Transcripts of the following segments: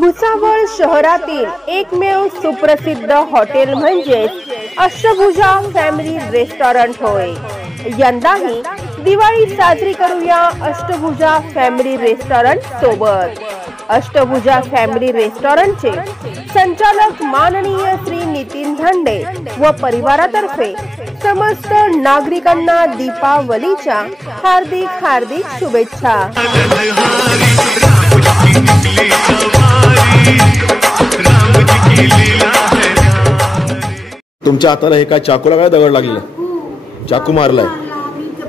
भुसावळ शहरातील एकमेव सुप्रसिद्ध हॉटेल म्हणजे अष्टभुजा फॅमिली रेस्टॉरंट होय। यंदाही दिवाळी साजरी करूया अष्टभुजा फॅमिली रेस्टॉरंट सोबत। अष्टभुजा फॅमिली रेस्टॉरंटचे संचालक माननीय श्री नितीन धंडे व परिवारातर्फे समस्त नागरिकांना दीपावलीच्या हार्दिक हार्दिक शुभेच्छा। तुमच्या हाताला हे काय चाकूला काय दगड लागलेला? चाकू मारलाय?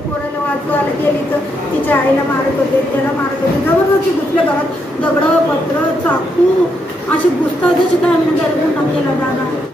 पोराला वाचवायला गेली तर तिच्या आईला मारत होते, त्याला मारत होते, जबरदस्ती दुसऱ्या घरात दगड पत्र चाकू अशी घुसता जशी काय आम्ही गरबून टाकलेला दादा।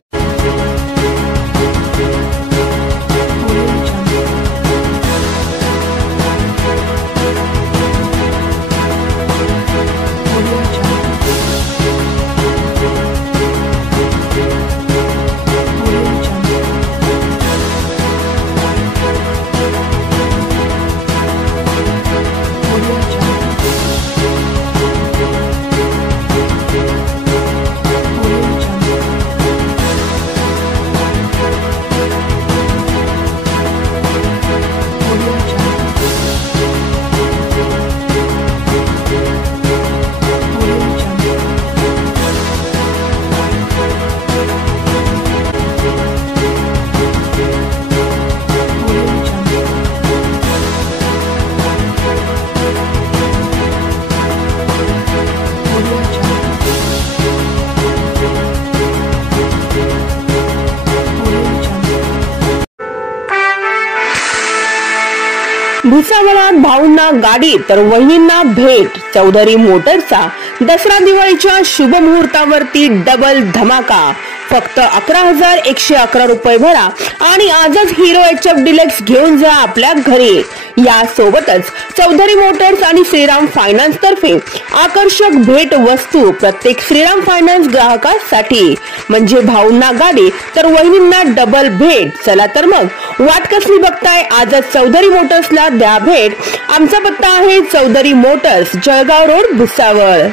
भुसावळात भाऊंना गाडी तर वहिनींना भेट। चौधरी मोटर्सचा दसरा दिवाळीच्या शुभ मुहूर्तावरती डबल धमाका। फक्त 11,111 रुपये भरा आणि आजच हिरो HF डिलक्स घेऊन जा आपल्या घरी। यासोबतच चौधरी मोटर्स आणि श्रीराम फायनान्स तर्फे आकर्षक भेट वस्तू प्रत्येक श्रीराम फायनान्स ग्राहकांसाठी, म्हणजे भाऊंना गाडी तर वहिनींना डबल भेट। चला तर मग वाट कसली बघताय, आजच चौधरी मोटर्सला द्या भेट। आमचा पत्ता आहे चौधरी मोटर्स, जळगाव रोड, भुसावळ।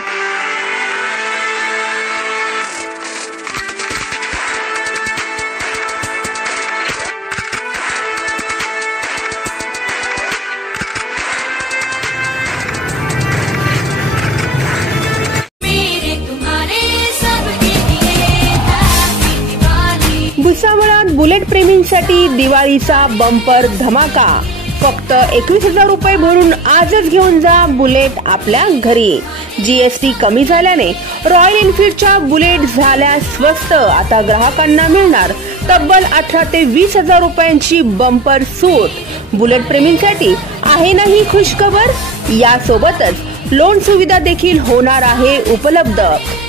भुसावळात बुलेट प्रेमींसाठी दिवाळीचा बंपर धमाका। फक्त 21,000 रुपये भरून आजच घेऊन जा बुलेट आपल्या घरी। GST कमी झाल्याने रॉयल एनफील्डच्या बुलेट झाल्या स्वस्त। आता ग्राहकांना मिळणार तब्बल 18 ते 20,000 रुपयांची बंपर सूट। बुलेट प्रेमींसाठी आहे ना ही खुशखबर? यासोबतच लोन सुविधा देखील होणार आहे उपलब्ध।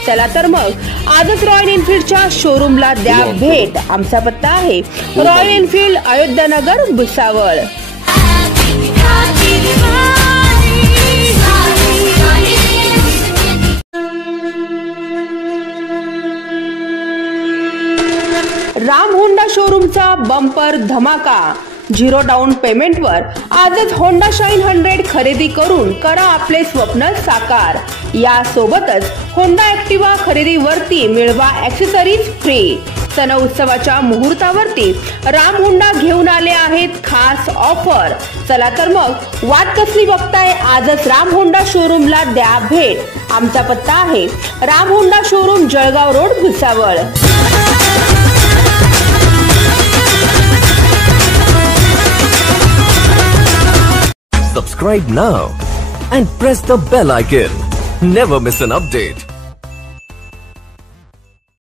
चला तर मग आजच रॉयल एनफील्डच्या शोरूमला द्या भेट। आमचा पत्ता आहे Royal Enfield, Ayodhyanagar, Bhusawal. Ram Honda शोरूमचा बंपर धमाका। 0 डाऊन पेमेंटवर आजच होंडा शाईन 100 खरेदी करून करा आपले स्वप्न साकार। यासोबतच होंडा ऍक्टिवा खरेदीवरती मिळवा ऍक्सेसरीज फ्री। सण उत्सवाच्या मुहूर्तावरती राम होंडा घेऊन आले आहेत खास ऑफर। चला तर मग वाट कसली बघताय, आजच राम होंडा शोरूमला द्या भेट। आमचा पत्ता आहे Ram Honda showroom, Jalgaon road, Bhusawal. Subscribe now and press the bell icon. Never miss an update.